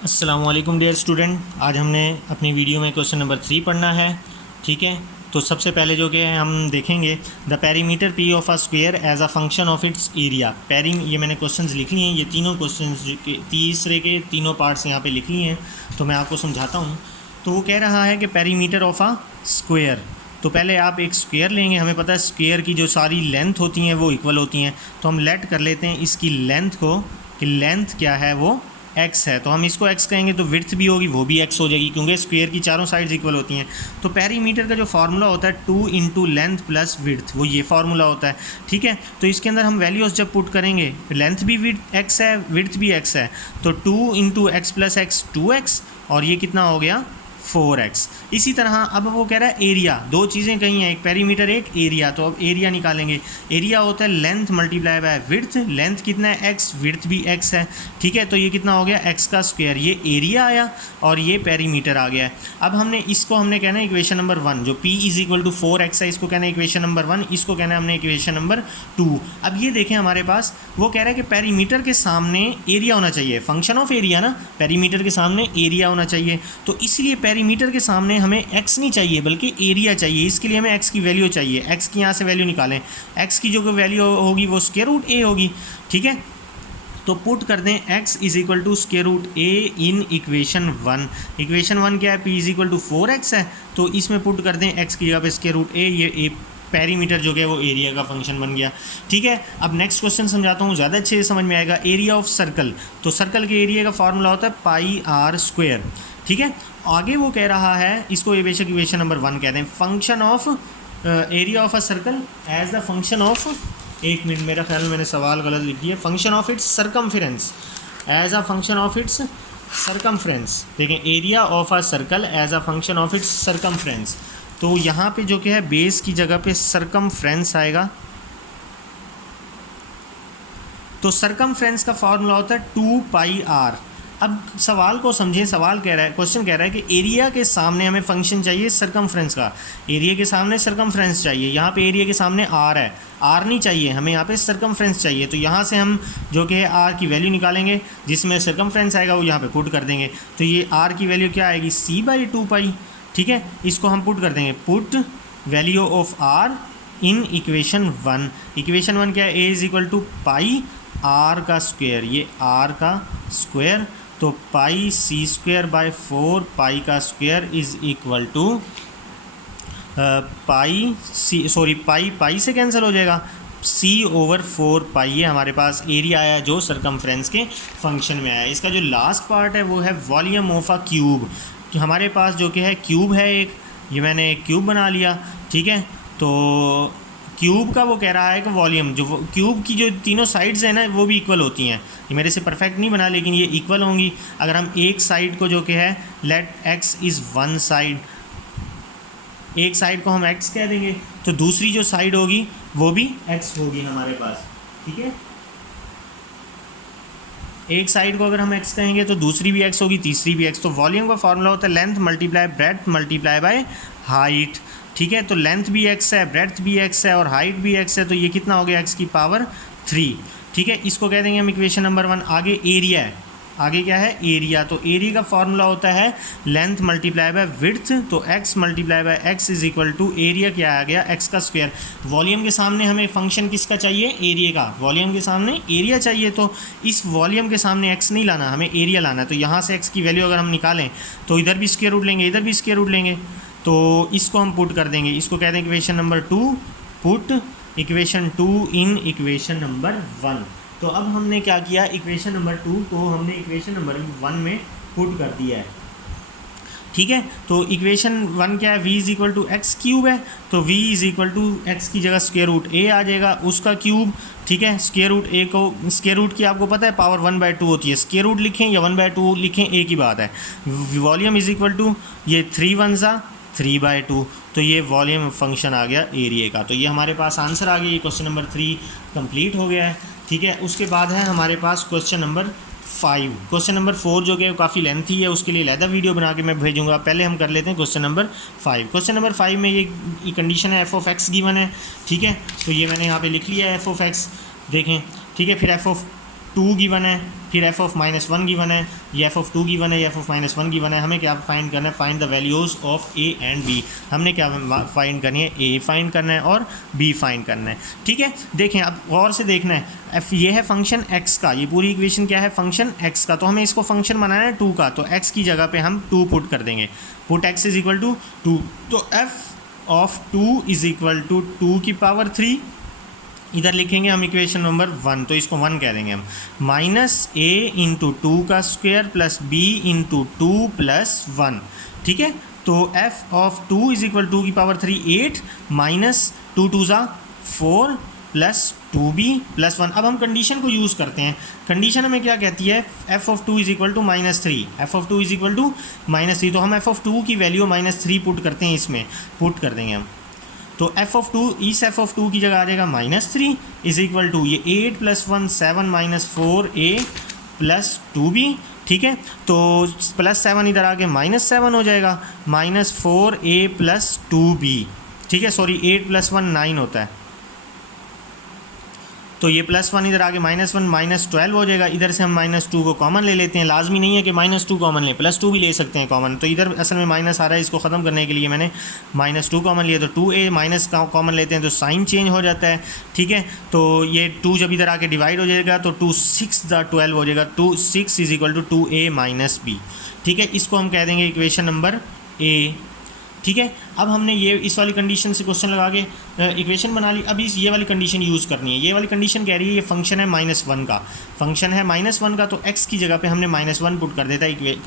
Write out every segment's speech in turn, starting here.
अस्सलाम वालेकुम dear student. आज हमने अपनी वीडियो में क्वेश्चन नंबर 3 पढ़ना है। ठीक है, तो सबसे पहले जो कि है हम देखेंगे the perimeter p of a square as a function of its area. ये मैंने क्वेश्चंस लिख लिए हैं, ये तीनों क्वेश्चंस के तीसरे के तीनों पार्ट्स यहाँ पे लिख लिए हैं, तो मैं आपको समझाता हूँ। तो वो कह रहा है कि पेरीमीटर ऑफ अ स्क्वायर, तो पहले आप एक स्क्वायर लेंगे। हमें पता है स्क्वायर की जो सारी लेंथ होती हैं वो इक्वल होती हैं, तो हम लेट कर लेते हैं इसकी लेंथ को कि लेंथ क्या है, वो x है। तो हम इसको x कहेंगे तो विड्थ भी होगी वो भी x हो जाएगी, क्योंकि स्क्वायर की चारों साइड्स इक्वल होती हैं। तो पेरीमीटर का जो फार्मूला होता है 2 इंटू लेंथ प्लस विड्थ, वो ये फार्मूला होता है। ठीक है, तो इसके अंदर हम वैल्यूज़ जब पुट करेंगे, लेंथ भी x है, विड्थ भी x है, तो 2 into x plus x 2x, और ये कितना हो गया 4x। इसी तरह अब वो कह रहा है एरिया, दो चीज़ें कही हैं, एक पेरीमीटर एक एरिया। तो अब एरिया निकालेंगे। एरिया होता है length multiply by width. Length कितना है x, विड्थ भी x है। ठीक है, तो ये कितना हो गया x का स्क्वायर, ये एरिया आया और ये पेरीमीटर आ गया है। अब हमने कहना है इक्वेशन नंबर 1, जो p is equal to 4x है, इसको कहना है इक्वेशन नंबर 1, इसको कहना है हमने इक्वेशन नंबर 2। अब ये देखें हमारे पास वो कह रहा है कि पेरीमीटर के सामने एरिया होना चाहिए, फंक्शन ऑफ एरिया ना, पेरीमीटर के सामने एरिया होना चाहिए। तो इसलिए पेरीमीटर के सामने हमें x नहीं चाहिए बल्कि एरिया चाहिए। इसके लिए हमें x की वैल्यू चाहिए। x की यहाँ से वैल्यू निकालें, x की जो वैल्यू होगी वो स्क्वायर रूट a होगी। ठीक है, तो पुट कर दें x is equal to square root a in equation 1। Equation 1 क्या है, p is equal to 4x है, तो इसमें पुट कर दें x की जगह पे स्क्वायर रूट a, ये a पेरीमीटर जो है वो एरिया का फंक्शन बन गया। ठीक है, अब नेक्स्ट क्वेश्चन समझाता हूँ, ज़्यादा अच्छे से समझ में आएगा। एरिया ऑफ सर्कल, तो सर्कल के एरिया का फार्मूला होता है पाई आर स्क्वायर। ठीक है, आगे वो कह रहा है, इसको ये बेशक इक्वेशन नंबर 1 कहते हैं, function of area of a circle as the function of, एक मिनट मेरा ख्याल में मैंने सवाल गलत लिख दिया, function of its circumference as a function of its circumference. देखें, area of a circle as a function of its circumference, तो यहाँ पे जो कि है बेस की जगह पे सरकमफ्रेंस आएगा। तो सरकमफ्रेंस का फॉर्मूला होता है 2 पाई आर। अब सवाल को समझें, सवाल कह रहा है, क्वेश्चन कह रहा है कि एरिया के सामने हमें फंक्शन चाहिए सरकमफ्रेंस का, एरिया के सामने सरकमफ्रेंस चाहिए। यहाँ पे एरिया के सामने आर है, आर नहीं चाहिए हमें, यहाँ पे सरकमफ्रेंस चाहिए। तो यहाँ से हम जो कि है आर की वैल्यू निकालेंगे, जिसमें सरकमफ्रेंस आएगा वो यहाँ पे पुट कर देंगे। तो ये आर की वैल्यू क्या आएगी, c/2 पाई। ठीक है, इसको हम पुट कर देंगे, put value of r in equation 1। Equation 1 क्या है, a is equal to pi r का स्क्वायर, ये आर का स्क्वायर, तो pi c square by 4 pi का square is equal to pi से कैंसिल हो जाएगा, c/4 पाई। ये हमारे पास एरिया आया जो सरकमफ्रेंस के फंक्शन में आया। इसका जो लास्ट पार्ट है वो है वॉल्यूम ऑफ अ क्यूब, कि हमारे पास जो कि है क्यूब है एक, ये मैंने एक क्यूब बना लिया। ठीक है, तो क्यूब का वो कह रहा है कि वॉल्यूम, जो क्यूब की जो तीनों साइड्स हैं ना वो भी इक्वल होती हैं। ये मेरे से परफेक्ट नहीं बना, लेकिन ये इक्वल होंगी। अगर हम एक साइड को जो कि है लेट x इज़ 1 साइड, एक साइड को हम x कह देंगे, तो दूसरी जो साइड होगी वो भी x होगी हमारे पास। ठीक है, एक साइड को अगर हम x कहेंगे तो दूसरी भी x होगी, तीसरी भी x। तो वॉल्यूम का फार्मूला होता है length multiply breadth multiply by height. ठीक है, तो लेंथ भी x है, ब्रेड्थ भी x है और हाइट भी x है, तो ये कितना हो गया x की पावर 3। ठीक है, इसको कह देंगे हम इक्वेशन नंबर 1। आगे एरिया है, आगे क्या है एरिया, तो एरिया का फार्मूला होता है लेंथ मल्टीप्लाई बाय विड्थ, तो x multiply by x is equal to area क्या आ गया x का स्क्वायर। वॉल्यूम के सामने हमें फंक्शन किसका चाहिए, एरिया का, वॉल्यूम के सामने एरिया चाहिए, तो इस वॉल्यूम के सामने x नहीं लाना, हमें एरिया लाना। तो यहाँ से x की वैल्यू अगर हम निकालें तो इधर भी स्क्वायर रूट लेंगे, इधर भी स्क्वायर रूट लेंगे, तो इसको हम पुट कर देंगे। इसको कहते हैं इक्वेशन नंबर 2, पुट इक्वेशन 2 इन इक्वेशन नंबर 1। तो अब हमने क्या किया, इक्वेशन नंबर 2 को हमने इक्वेशन नंबर 1 में पुट कर दिया है। ठीक है, तो इक्वेशन 1 क्या है, v is equal to x cube है, तो v is equal to x की जगह स्क्वायर रूट a आ जाएगा, उसका क्यूब। ठीक है, स्क्वायर रूट a को, स्क्वायर रूट की आपको पता है पावर 1/2 होती है, स्क्वायर रूट लिखें या 1/2 लिखें एक ही बात है। वॉल्यूम इज इक्वल टू ये 3 1 3/2, तो ये वॉल्यूम फंक्शन आ गया एरिया का। तो ये हमारे पास आंसर आ गया, ये क्वेश्चन नंबर 3 कंप्लीट हो गया है। ठीक है, उसके बाद है हमारे पास क्वेश्चन नंबर 5। क्वेश्चन नंबर 4 जो कि काफ़ी लेंथी है, उसके लिए अलग वीडियो बना के मैं भेजूंगा। पहले हम कर लेते हैं क्वेश्चन नंबर 5। क्वेश्चन नंबर 5 में ये कंडीशन है f(x) गिवन है। ठीक है, तो ये मैंने यहाँ पे लिख लिया है f(x), देखें। ठीक है, फिर f(x) 2 गिवन है, फिर एफ ऑफ माइनस 1 गिवन है, ये एफ ऑफ 2 गिवन है, ये एफ ऑफ माइनस 1 गिवन है। हमें क्या फाइंड करना है? Find the values of a and b. हमने क्या फाइंड करनी है? ए फाइंड करना है और बी फाइंड करना है। ठीक है, देखें अब गौर से देखना है, एफ ये है फंक्शन एक्स का, ये पूरी इक्वेशन क्या है? फंक्शन एक्स का। तो हमें इसको फंक्शन बनाना है 2 का, तो एक्स की जगह पे हम 2 पुट कर देंगे, put x is equal to 2। तो f of 2 is equal to 2 की पावर 3, इधर लिखेंगे हम इक्वेशन नंबर 1, तो इसको 1 कह देंगे हम, माइनस ए इंटू 2 का square plus b into 2 plus 1। ठीक है, तो एफ ऑफ 2 इज इक्वल 2 की पावर 3 8 माइनस 2 2 ज़ा 4 प्लस 2b प्लस 1। अब हम कंडीशन को यूज़ करते हैं। कंडीशन हमें क्या कहती है? F of 2 is equal to -3, f of 2 is equal to -3। तो हम एफ ऑफ 2 की वैल्यू -3 पुट करते हैं, इसमें पुट कर देंगे हम। तो एफ ऑफ 2, इस एफ ऑफ 2 की जगह आ जाएगा -3 इज इक्वल टू ये 8 plus 1 7 minus 4a plus 2b। ठीक है, तो प्लस 7 इधर आके -7 हो जाएगा, -4a प्लस 2b। ठीक है, सॉरी 8 प्लस 1 9 होता है, तो ये +1 इधर आगे -1 -12 हो जाएगा। इधर से हम -2 को कॉमन ले लेते हैं, लाजमी नहीं है कि -2 कॉमन लें, +2 भी ले सकते हैं कॉमन। तो इधर असल में माइनस आ रहा है, इसको ख़त्म करने के लिए मैंने -2 कॉमन लिया, तो 2a माइनस कॉमन लेते हैं तो साइन चेंज हो जाता है। ठीक है, तो ये 2 जब इधर आके डिवाइड हो जाएगा तो 2 6 12 हो जाएगा, 2 6 is equal to 2a minus b। ठीक है, इसको हम कह देंगे इक्वेशन नंबर a। ठीक है, अब हमने ये इस वाली कंडीशन से क्वेश्चन लगा के इक्वेशन बना ली। अब इस ये वाली कंडीशन यूज़ करनी है। ये वाली कंडीशन कह रही है ये फंक्शन है -1 का, फंक्शन है -1 का, तो x की जगह पे हमने -1 पुट कर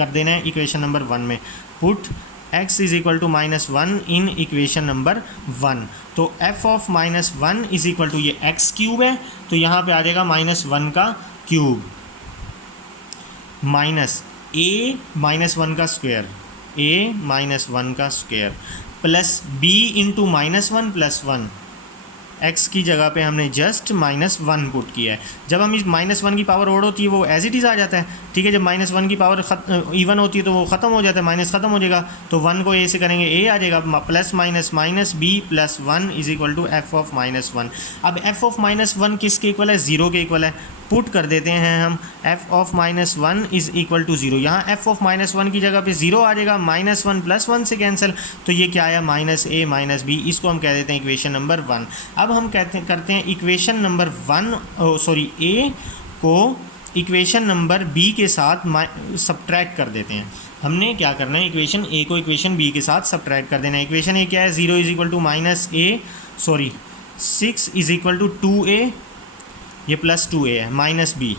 देना है इक्वेशन नंबर 1 में। Put x is equal to -1 in equation number 1। तो f of -1 is equal to ये x क्यूब है, तो यहाँ पे आ जाएगा -1 का क्यूब माइनस a -1 का स्क्वायर, a -1 का square plus b into -1 plus 1। x की जगह पे हमने जस्ट -1 पुट किया है। जब हम इस -1 की पावर ओड होती है वो एज इट इज़ आ जाता है। ठीक है, जब -1 की पावर इवन होती है तो वो ख़त्म हो जाता है, माइनस ख़त्म हो जाएगा, तो 1 को a से करेंगे a आ जाएगा, plus minus minus b plus 1 is equal to f of -1। अब f ऑफ -1 किसके इक्वल है? 0 के इक्वल है। पुट कर देते हैं हम f of -1 is equal to 0। यहाँ f ऑफ -1 की जगह पे 0 आ जाएगा, -1 प्लस 1 से कैंसिल, तो ये क्या आया? -a minus b। इसको हम कह देते हैं इक्वेशन नंबर 1। अब हम करते हैं इक्वेशन नंबर 1 a को इक्वेशन नंबर b के साथ सब्ट्रैक्ट कर देते हैं। हमने क्या करना है? इक्वेशन a को इक्वेशन b के साथ सब्ट्रैक्ट कर देना है। इक्वेशन a क्या है? 0 is equal to -6 is equal to 2a, ये प्लस 2a है, माइनस b।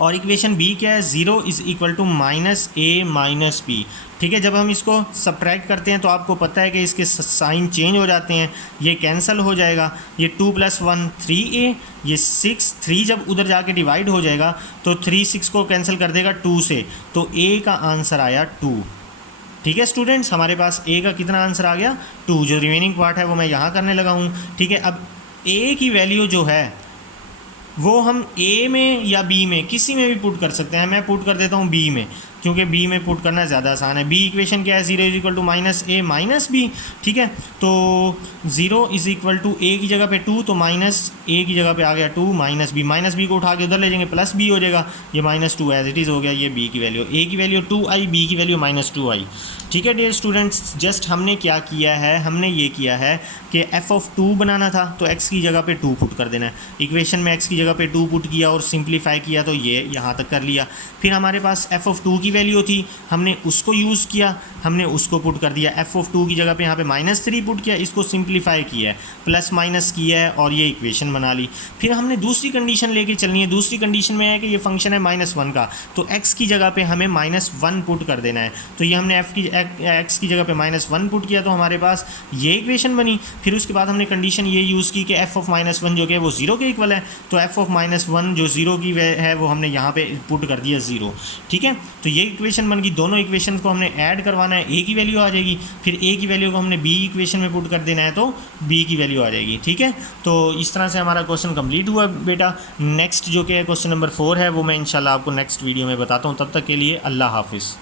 और इक्वेशन b क्या है? 0 is equal to -a minus b। ठीक है, जब हम इसको सब्ट्रैक्ट करते हैं तो आपको पता है कि इसके साइन चेंज हो जाते हैं, ये कैंसिल हो जाएगा, ये 2 + 1 3a, ये 6 3 जब उधर जाके डिवाइड हो जाएगा तो 3 6 को कैंसिल कर देगा 2 से, तो a का आंसर आया 2। ठीक है स्टूडेंट्स, हमारे पास a का कितना आंसर आ गया? 2। जो रिमेनिंग पार्ट है वो मैं यहाँ करने लगा हूँ। ठीक है, अब a की वैल्यू जो है वो हम a में या b में किसी में भी पुट कर सकते हैं। मैं पुट कर देता हूँ b में, क्योंकि b में पुट करना ज़्यादा आसान है। b इक्वेशन क्या है? 0 is equal to -a minus b। ठीक है, तो 0 इज इक्वल टू a की जगह पे 2, तो -a की जगह पे आ गया 2 माइनस b को उठा के उधर ले जाएंगे, प्लस b हो जाएगा, ये -2 एज इट इज़ हो गया। ये b की वैल्यू, a की वैल्यू 2 आई, b की वैल्यू -2 आई। ठीक है डियर स्टूडेंट्स, जस्ट हमने क्या किया है? हमने ये किया है कि f ऑफ 2 बनाना था तो x की जगह पे 2 पुट कर देना है। इक्वेशन में x की जगह पे 2 पुट किया और सिंप्लीफाई किया, तो ये यहाँ तक कर लिया। फिर हमारे पास f ऑफ 2 की वैल्यू थी, हमने उसको यूज़ किया, हमने उसको पुट कर दिया। f ऑफ 2 की जगह पे यहाँ पे -3 पुट किया, इसको सिंप्लीफाई किया है, प्लस माइनस किया है और ये इक्वेशन बना ली। फिर हमने दूसरी कंडीशन लेके चलनी है। दूसरी कंडीशन में है कि ये फंक्शन है -1 का, तो x की जगह पे हमें -1 पुट कर देना है। तो ये हमने x की जगह पे -1 पुट किया, तो हमारे पास ये इक्वेशन बनी। फिर उसके बाद हमने कंडीशन ये यूज़ की कि f ऑफ -1 जो कि वो 0 के इक्वल है, तो f ऑफ -1 जो 0 की है वो हमने यहाँ पे पुट कर दिया 0। ठीक है, तो ये इक्वेशन बन गई। दोनों इक्वेशन को हमने ऐड करवाना है, a की वैल्यू आ जाएगी, फिर a की वैल्यू को हमने b इक्वेशन में पुट कर देना है तो b की वैल्यू आ जाएगी। ठीक है, तो इस तरह से हमारा क्वेश्चन कंप्लीट हुआ बेटा। नेक्स्ट जो कि क्वेश्चन नंबर 4 है वो मैं इंशाल्लाह आपको नेक्स्ट वीडियो में बताता हूँ। तब तक के लिए अल्लाह हाफिज़।